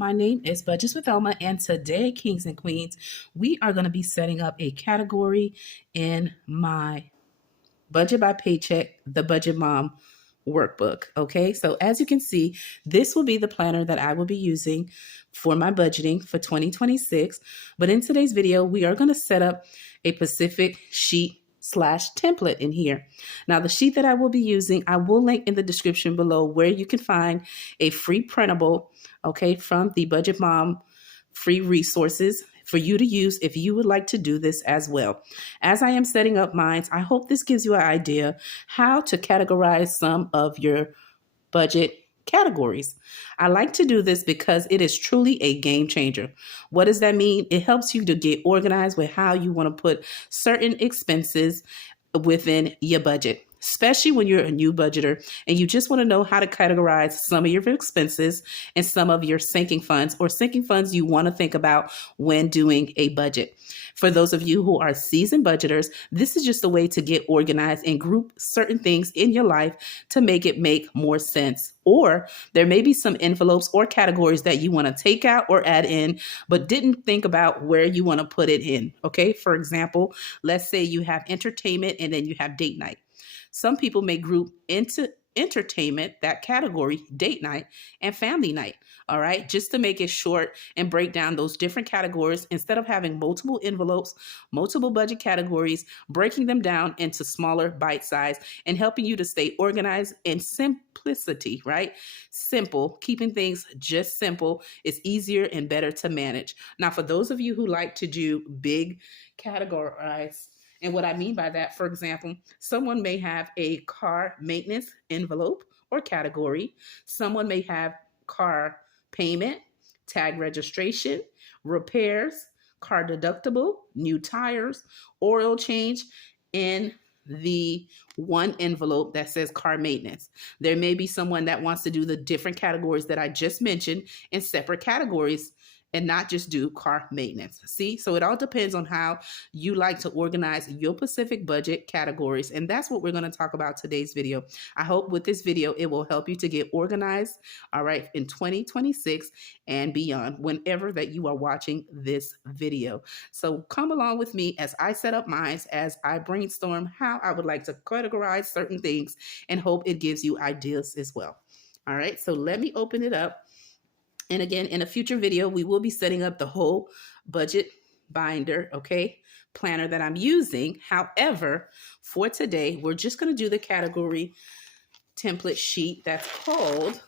my name is Budgets with Elma, and today, Kings and Queens, we are going to be setting up a category in my Budget by Paycheck, the Budget Mom workbook. Okay, so as you can see, this will be the planner that I will be using for my budgeting for 2026. But in today's video, we are going to set up a specific sheet slash template in here. Now, the sheet that I will be using, I will link in the description below where you can find a free printable, okay, from the Budget Mom free resources for you to use if you would like to do this as well. As I am setting up mine, I hope this gives you an idea how to categorize some of your budget categories. I like to do this because it is truly a game changer. What does that mean? It helps you to get organized with how you want to put certain expenses within your budget, especially when you're a new budgeter and you just want to know how to categorize some of your expenses and some of your sinking funds or sinking funds you want to think about when doing a budget. For those of you who are seasoned budgeters, this is just a way to get organized and group certain things in your life to make it make more sense. Or there may be some envelopes or categories that you want to take out or add in, but didn't think about where you want to put it in. Okay, for example, let's say you have entertainment and then you have date night. Some people may group into entertainment, that category, date night, and family night. All right, just to make it short and break down those different categories instead of having multiple envelopes, multiple budget categories, breaking them down into smaller bite size and helping you to stay organized and simplicity, right? Simple, keeping things just simple is easier and better to manage. Now, for those of you who like to do big categorize, and what I mean by that, for example, someone may have a car maintenance envelope or category. Someone may have car payment, tag registration, repairs, car deductible, new tires, oil change, in the one envelope that says car maintenance. There may be someone that wants to do the different categories that I just mentioned in separate categories and not just do car maintenance. See, so it all depends on how you like to organize your specific budget categories. And that's what we're going to talk about today's video. I hope with this video, it will help you to get organized, all right, in 2026 and beyond, whenever that you are watching this video. So come along with me as I set up mine, as I brainstorm how I would like to categorize certain things and hope it gives you ideas as well. All right, so let me open it up. And again, in a future video, we will be setting up the whole budget binder, okay, planner that I'm using. However, for today, we're just going to do the category template sheet that's called,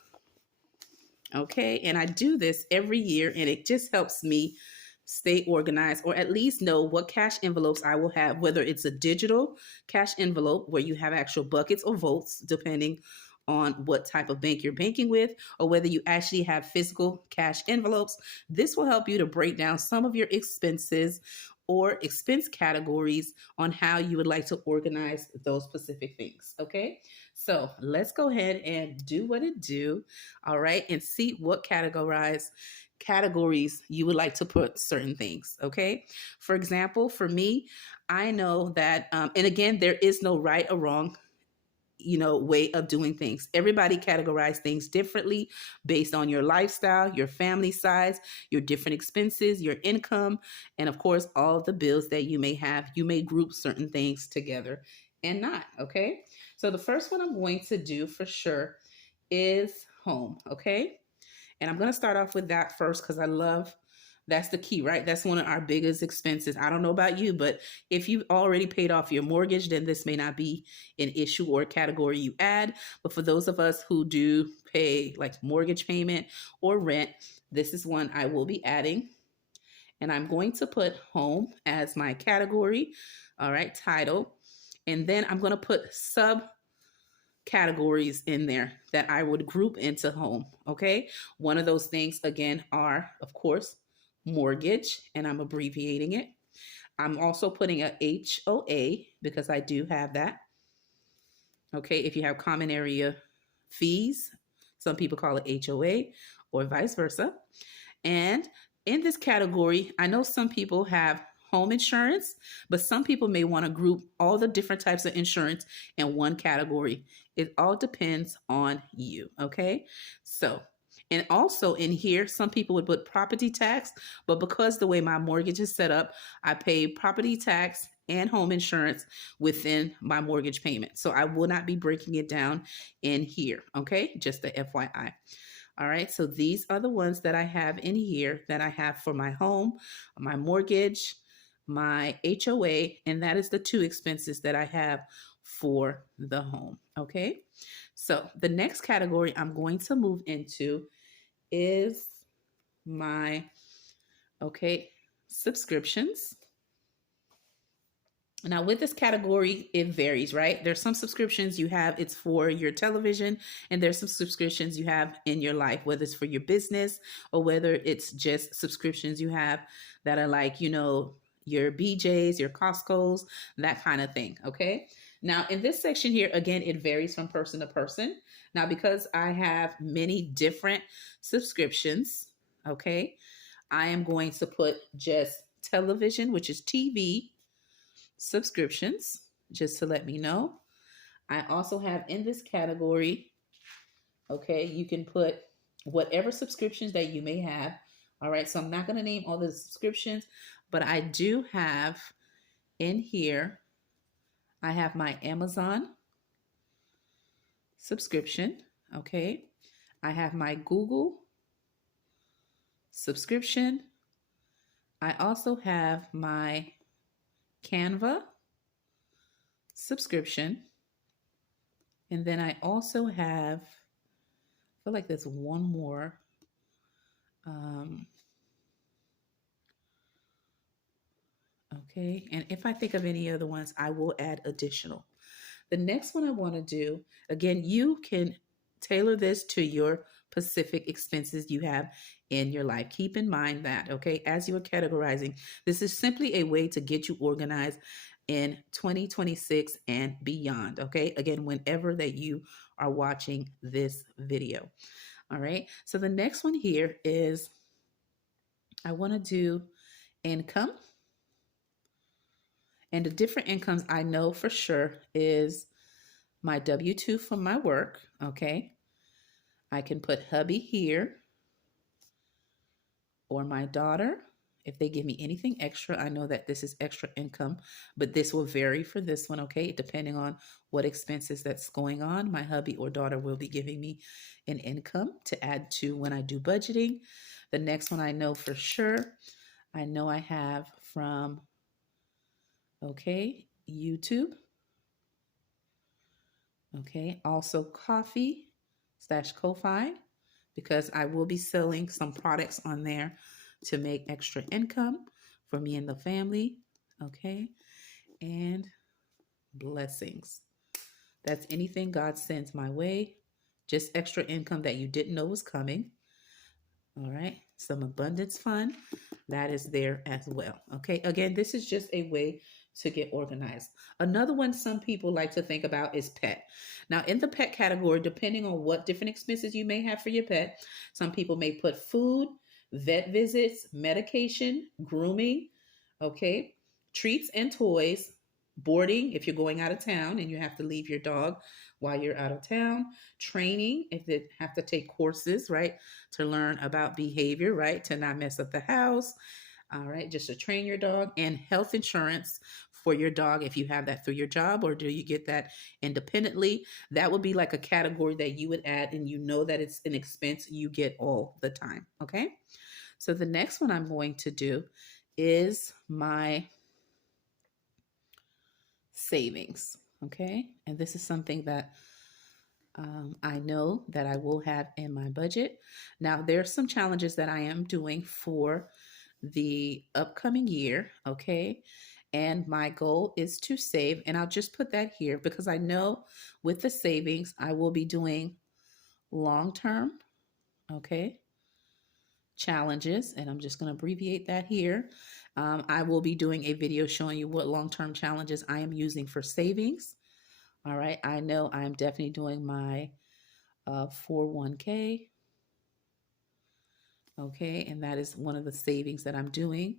okay, and I do this every year, and it just helps me stay organized or at least know what cash envelopes I will have, whether it's a digital cash envelope where you have actual buckets or votes, depending on what type of bank you're banking with, or whether you actually have physical cash envelopes. This will help you to break down some of your expenses or expense categories on how you would like to organize those specific things. Okay, so let's go ahead and do what it do. All right, and see what categories you would like to put certain things. Okay, for example, for me, I know that, and again, there is no right or wrong way of doing things. Everybody categorize things differently based on your lifestyle, your family size, your different expenses, your income, and of course, all of the bills that you may have. You may group certain things together and not, okay? So the first one I'm going to do for sure is home, okay? And I'm going to start off with that first because that's the key, right? That's one of our biggest expenses. I don't know about you, but if you've already paid off your mortgage, then this may not be an issue or a category you add. But for those of us who do pay like mortgage payment or rent, this is one I will be adding. And I'm going to put home as my category, all right, title. And then I'm going to put sub categories in there that I would group into home, okay? One of those things, again, are, of course, mortgage, and I'm abbreviating it. I'm also putting a HOA because I do have that. Okay, if you have common area fees, some people call it HOA or vice versa. And in this category, I know some people have home insurance, but some people may want to group all the different types of insurance in one category. It all depends on you, okay? So And also in here, some people would put property tax, but because the way my mortgage is set up, I pay property tax and home insurance within my mortgage payment. So I will not be breaking it down in here. Okay. Just the FYI. All right. So these are the ones that I have in here that I have for my home, my mortgage, my HOA, and that is the two expenses that I have for the home. Okay. So the next category I'm going to move into is my, subscriptions. Now, with this category, it varies, right? There's some subscriptions you have, it's for your television, and there's some subscriptions you have in your life, whether it's for your business or whether it's just subscriptions you have that are like, your BJ's, your Costco's, that kind of thing. Okay. Now, in this section here, again, it varies from person to person. Now, because I have many different subscriptions, okay, I am going to put just television, which is TV subscriptions, just to let me know. I also have in this category, you can put whatever subscriptions that you may have. All right, so I'm not going to name all the subscriptions, but I do have in here, I have my Amazon subscription. Okay, I have my Google subscription. I also have my Canva subscription. And then I also have, I feel like there's one more. And if I think of any other ones, I will add additional. The next one I want to do, again, you can tailor this to your specific expenses you have in your life. Keep in mind that, as you are categorizing, this is simply a way to get you organized in 2026 and beyond. Again, whenever that you are watching this video. All right. So the next one here is I want to do income. And the different incomes I know for sure is my W-2 from my work. I can put hubby here or my daughter. If they give me anything extra, I know that this is extra income, but this will vary for this one, depending on what expenses that's going on. My hubby or daughter will be giving me an income to add to when I do budgeting. The next one I know for sure, I know I have from, YouTube. Also Coffee/Ko-Fi, because I will be selling some products on there to make extra income for me and the family. And blessings. That's anything God sends my way. Just extra income that you didn't know was coming. All right. Some abundance fund that is there as well. Again, this is just a way to get organized. Another one some people like to think about is pet. Now, in the pet category, depending on what different expenses you may have for your pet, some people may put food, vet visits, medication, grooming, treats and toys, boarding if you're going out of town and you have to leave your dog while you're out of town, training if they have to take courses, right, to learn about behavior, right, to not mess up the house, all right, just to train your dog, and health insurance for your dog if you have that through your job or do you get that independently. That would be like a category that you would add and you know that it's an expense you get all the time. So the next one I'm going to do is my savings. And this is something that I know that I will have in my budget. Now, there's some challenges that I am doing for the upcoming year. And my goal is to save. And I'll just put that here because I know with the savings, I will be doing long-term, challenges. And I'm just going to abbreviate that here. I will be doing a video showing you what long-term challenges I am using for savings. All right. I know I'm definitely doing my 401k. And that is one of the savings that I'm doing.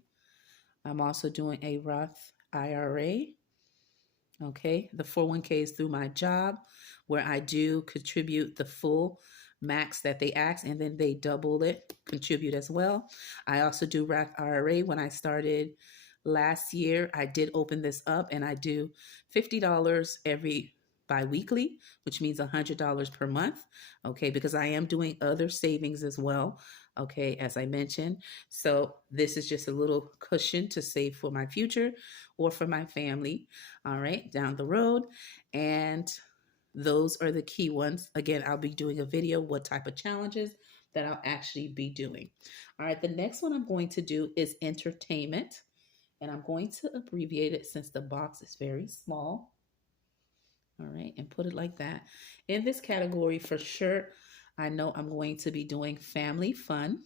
I'm also doing a Roth IRA. The 401k is through my job where I do contribute the full max that they ask, and then they double it, contribute as well. I also do Roth IRA. When I started last year, I did open this up, and I do $50 every bi-weekly, which means $100 per month. Okay, because I am doing other savings as well. Okay, as I mentioned. So this is just a little cushion to save for my future or for my family. All right, down the road. And those are the key ones. Again, I'll be doing a video, what type of challenges that I'll actually be doing. All right, the next one I'm going to do is entertainment. And I'm going to abbreviate it since the box is very small. All right, and put it like that. In this category, for sure, I know I'm going to be doing family fun.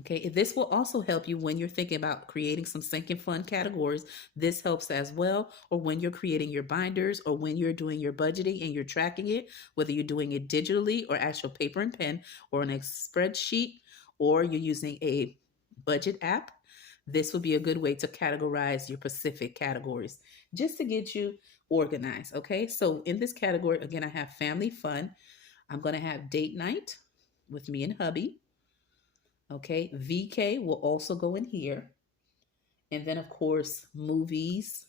Okay, this will also help you when you're thinking about creating some sinking fund categories. This helps as well, or when you're creating your binders, or when you're doing your budgeting and you're tracking it, whether you're doing it digitally or actual paper and pen, or in a spreadsheet, or you're using a budget app. This will be a good way to categorize your specific categories just to get you organized. Okay, so in this category, again, I have family fun. I'm going to have date night with me and hubby. Okay, VK will also go in here. And then, of course, movies,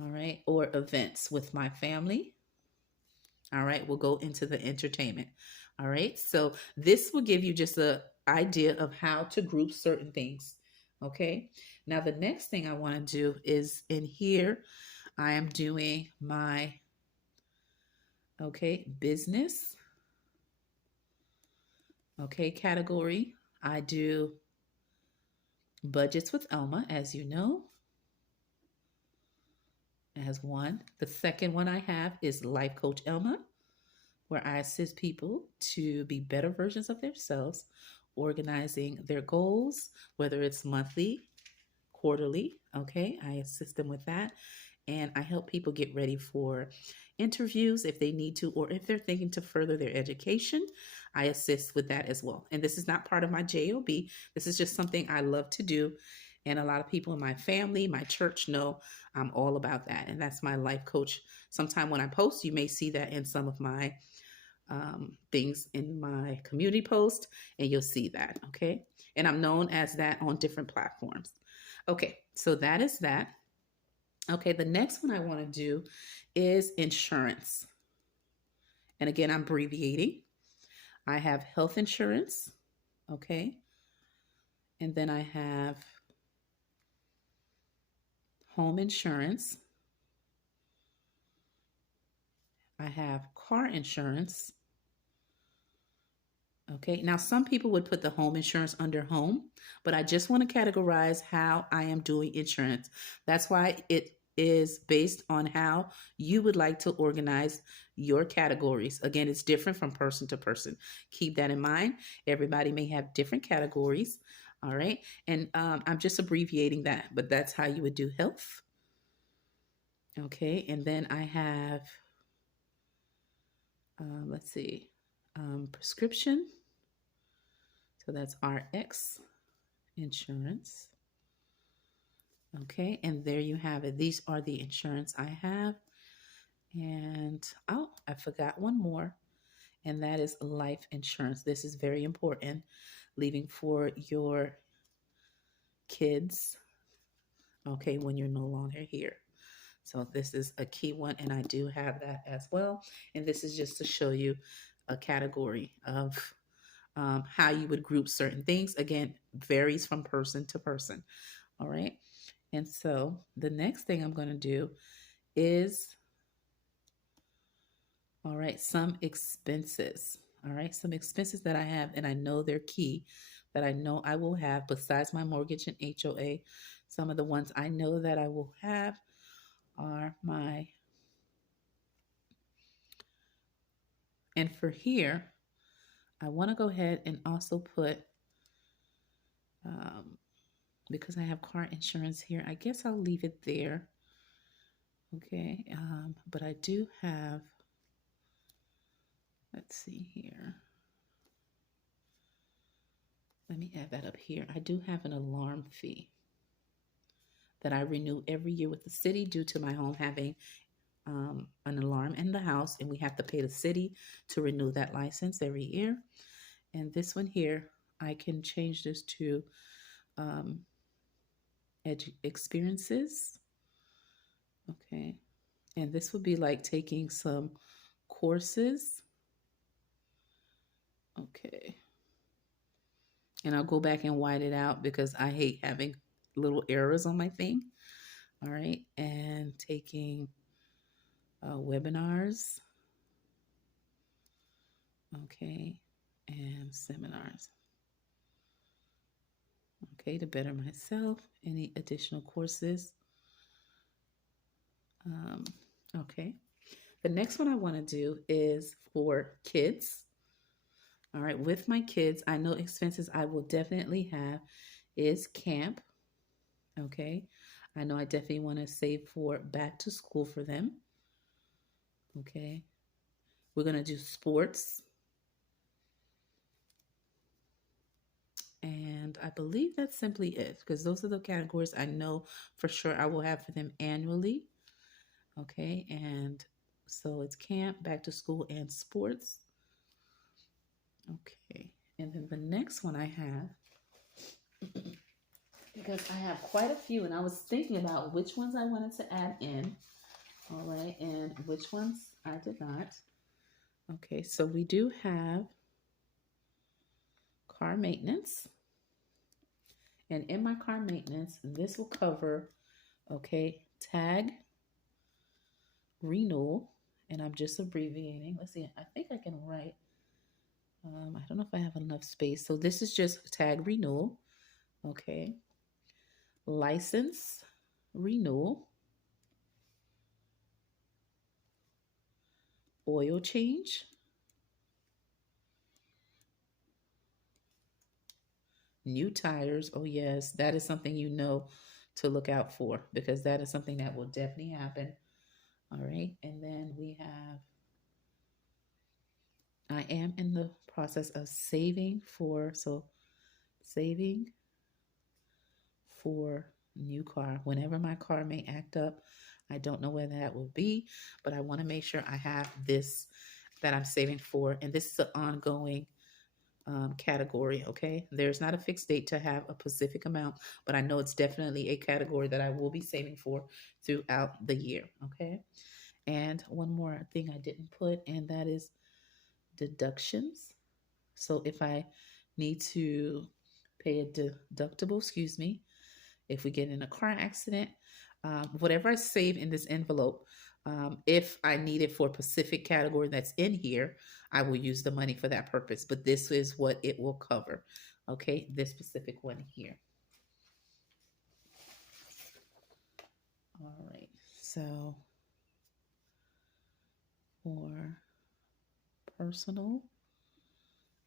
all right, or events with my family. All right, we'll go into the entertainment. All right, so this will give you just an idea of how to group certain things. Okay, now the next thing I want to do is in here, I am doing my, okay, business, okay, category. I do budgets with Elma, as you know, as one. The second one I have is Life Coach Elma, where I assist people to be better versions of themselves, organizing their goals, whether it's monthly, quarterly. Okay, I assist them with that. And I help people get ready for interviews if they need to, or if they're thinking to further their education, I assist with that as well. And this is not part of my JOB. This is just something I love to do. And a lot of people in my family, my church know I'm all about that. And that's my life coach. Sometime when I post, you may see that in some of my things in my community post, and you'll see that. Okay. And I'm known as that on different platforms. Okay. So that is that. Okay, the next one I want to do is insurance. And again, I'm abbreviating. I have health insurance, okay? And then I have home insurance. I have car insurance. Okay, now some people would put the home insurance under home, but I just want to categorize how I am doing insurance. That's why it is based on how you would like to organize your categories. Again, it's different from person to person. Keep that in mind. Everybody may have different categories. All right, and I'm just abbreviating that, but that's how you would do health. Okay, and then I have, let's see, prescription. So that's RX insurance. Okay, and there you have it. These are the insurance I have. And oh, I forgot one more, and that is life insurance. This is very important, leaving for your kids, okay, when you're no longer here. So this is a key one, and I do have that as well. And this is just to show you a category of how you would group certain things. Again, varies from person to person. All right. And so the next thing I'm going to do is, all right, some expenses. All right, some expenses that I have, and I know they're key, that I know I will have besides my mortgage and HOA. Some of the ones I know that I will have are my, and for here, I want to go ahead and also put, because I have car insurance here, I guess I'll leave it there. Okay, but I do have, let's see here. Let me add that up here. I do have an alarm fee that I renew every year with the city due to my home having an alarm in the house, and we have to pay the city to renew that license every year. And this one here, I can change this to um, experiences. Okay. And this would be like taking some courses. Okay. And I'll go back and white it out because I hate having little errors on my thing. All right. And taking webinars. Okay. And seminars. Okay. To better myself. Any additional courses. Okay. The next one I want to do is for kids. All right. With my kids, I know expenses I will definitely have is camp. Okay. I know I definitely want to save for back to school for them. Okay. We're going to do sports. And I believe that's simply it because those are the categories I know for sure I will have for them annually. Okay. And so it's camp, back to school, and sports. Okay. And then the next one I have, because I have quite a few, and I was thinking about which ones I wanted to add in. All right. And which ones I did not. Okay. So we do have car maintenance. And in my car maintenance, this will cover, okay, tag, renewal, and I'm just abbreviating. Let's see, I think I can write. I don't know if I have enough space. So this is just tag renewal, okay. License renewal, oil change, new tires. Oh yes, that is something you know to look out for because that is something that will definitely happen. All right, and then we have I am in the process of saving for new car. Whenever my car may act up, I don't know where that will be, but I want to make sure I have this that I'm saving for. And this is an ongoing category, okay? There's not a fixed date to have a specific amount, but I know it's definitely a category that I will be saving for throughout the year, okay? And one more thing I didn't put, and that is deductions. So if I need to pay a deductible, excuse me, if we get in a car accident, whatever I save in this envelope, if I need it for a specific category that's in here, I will use the money for that purpose. But this is what it will cover. Okay, this specific one here. All right, so for personal,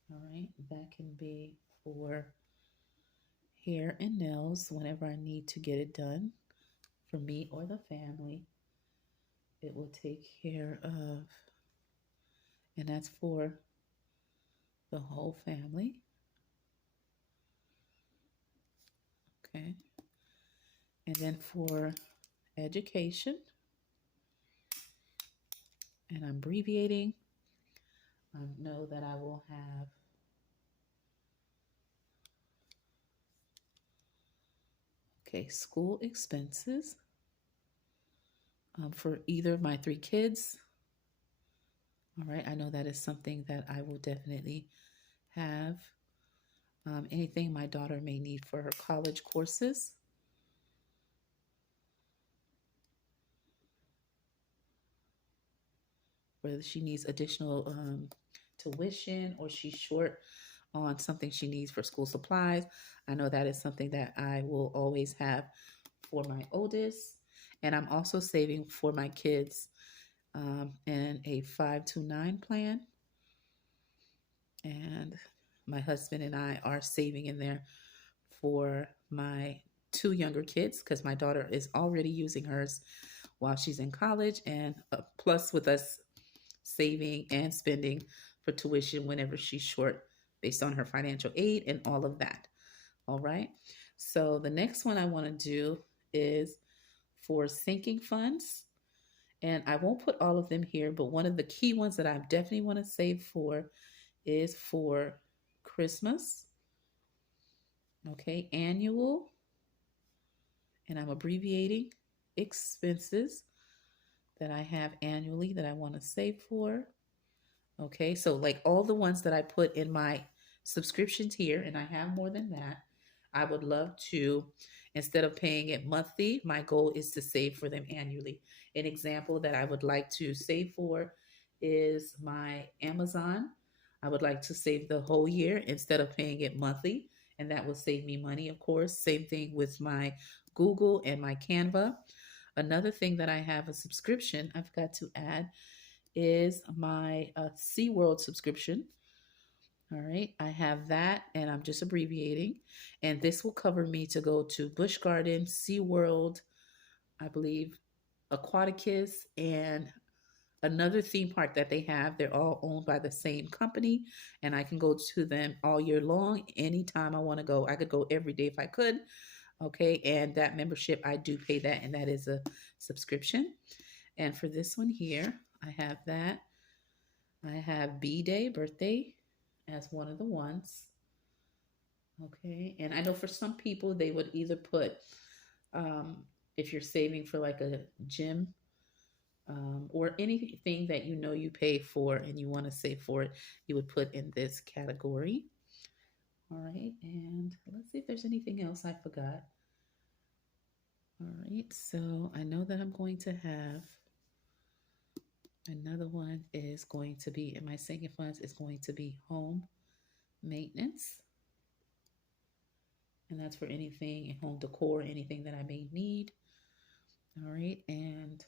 all right, that can be for hair and nails whenever I need to get it done for me or the family. It will take care of, and that's for the whole family. Okay. And then for education, and I'm abbreviating, I know that I will have school expenses for either of my 3 kids. All right, I know that is something that I will definitely have. Anything my daughter may need for her college courses. Whether she needs additional tuition or she's short on something she needs for school supplies. I know that is something that I will always have for my oldest. And I'm also saving for my kids in a 529 plan. And my husband and I are saving in there for my 2 younger kids because my daughter is already using hers while she's in college, and plus with us saving and spending for tuition whenever she's short based on her financial aid and all of that. All right. So the next one I want to do is for sinking funds. And I won't put all of them here, but one of the key ones that I definitely want to save for is for Christmas. Okay, annual, and I'm abbreviating, expenses that I have annually that I want to save for. Okay, so like all the ones that I put in my subscription tier, and I have more than that, I would love to, instead of paying it monthly, my goal is to save for them annually. An example that I would like to save for is my Amazon. I would like to save the whole year instead of paying it monthly, and that will save me money, of course. Same thing with my Google and my Canva. Another thing that I have a subscription I've got to add is my SeaWorld subscription. All right, I have that, and I'm just abbreviating. And this will cover me to go to Busch Gardens, SeaWorld, I believe, Aquaticus, and another theme park that they have. They're all owned by the same company, and I can go to them all year long, anytime I want to go. I could go every day if I could. Okay, and that membership, I do pay that, and that is a subscription. And for this one here, I have that. I have B-Day, birthday, as one of the ones. Okay, and I know for some people, they would either put, if you're saving for like a gym, or anything that you know you pay for and you want to save for it, you would put in this category. All right, and let's see if there's anything else I forgot. All right, so I know that I'm going to have another one is going to be in my sinking funds is going to be home maintenance. And that's for anything in home decor, anything that I may need. All right, and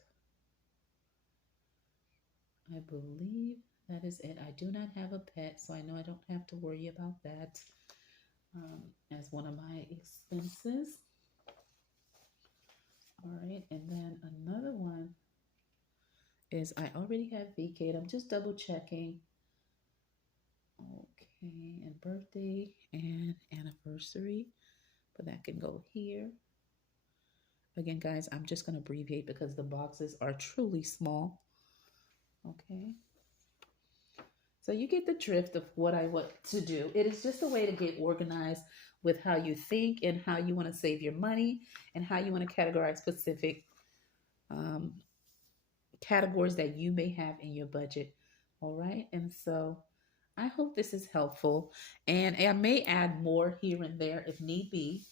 I believe that is it. I do not have a pet, so I know I don't have to worry about that as one of my expenses. All right, and then another one is I already have VCAD. I'm just double checking. Okay, and birthday and anniversary, but that can go here. Again, guys, I'm just going to abbreviate because the boxes are truly small. Okay. So you get the drift of what I want to do. It is just a way to get organized with how you think and how you want to save your money and how you want to categorize specific categories that you may have in your budget. All right. And so I hope this is helpful. And I may add more here and there if need be.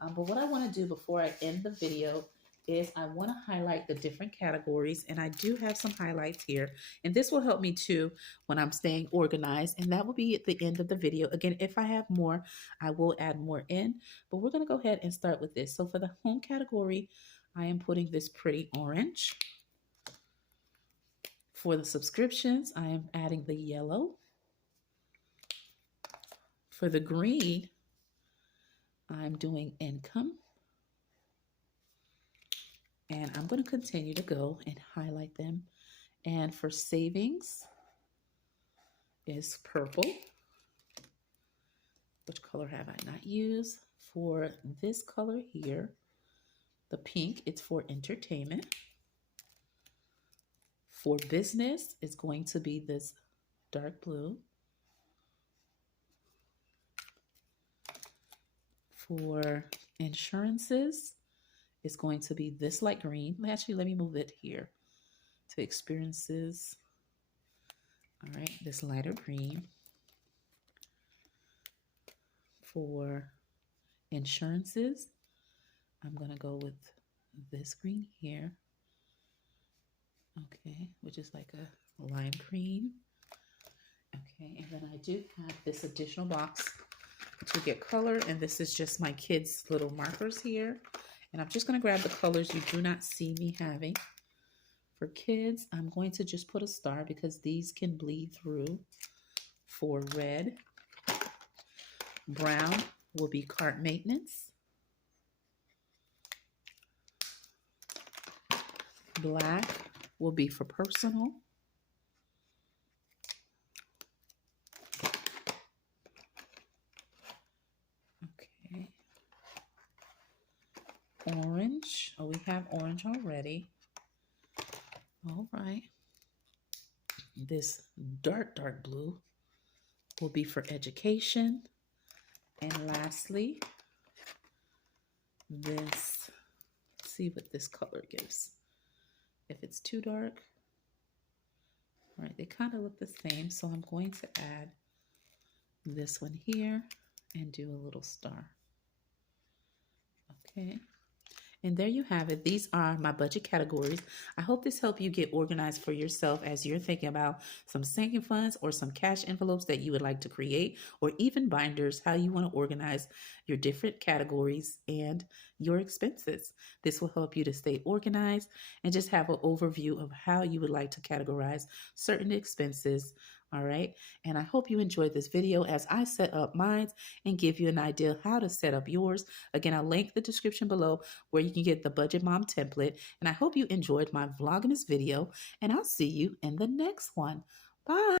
But what I want to do before I end the video is I want to highlight the different categories. And I do have some highlights here. And this will help me too when I'm staying organized. And that will be at the end of the video. Again, if I have more, I will add more in. But we're going to go ahead and start with this. So for the home category, I am putting this pretty orange. For the subscriptions, I am adding the yellow. For the green, I'm doing income. And I'm going to continue to go and highlight them. And for savings is purple. Which color have I not used? For this color here, the pink, it's for entertainment. For business, it's going to be this dark blue. For insurances, it's going to be this light green. Actually, let me move it here to experiences. All right, this lighter green. For insurances, I'm going to go with this green here. Okay, which is like a lime green. Okay, and then I do have this additional box to get color, and this is just my kids' little markers here. And I'm just going to grab the colors you do not see me having. For kids, I'm going to just put a star because these can bleed through. For red, brown will be cart maintenance. Black will be for personal. Okay. Orange. Oh, we have orange already. All right. This dark blue will be for education. And lastly, this, see what this color gives. If it's too dark, all right, they kind of look the same. So I'm going to add this one here and do a little star. Okay. And there you have it. These are my budget categories. I hope this helped you get organized for yourself as you're thinking about some sinking funds or some cash envelopes that you would like to create, or even binders, how you want to organize your different categories and your expenses. This will help you to stay organized and just have an overview of how you would like to categorize certain expenses. All right. And I hope you enjoyed this video as I set up mine and give you an idea of how to set up yours. Again, I'll link the description below where you can get the Budget Mom template. And I hope you enjoyed my Vlogmas video, and I'll see you in the next one. Bye.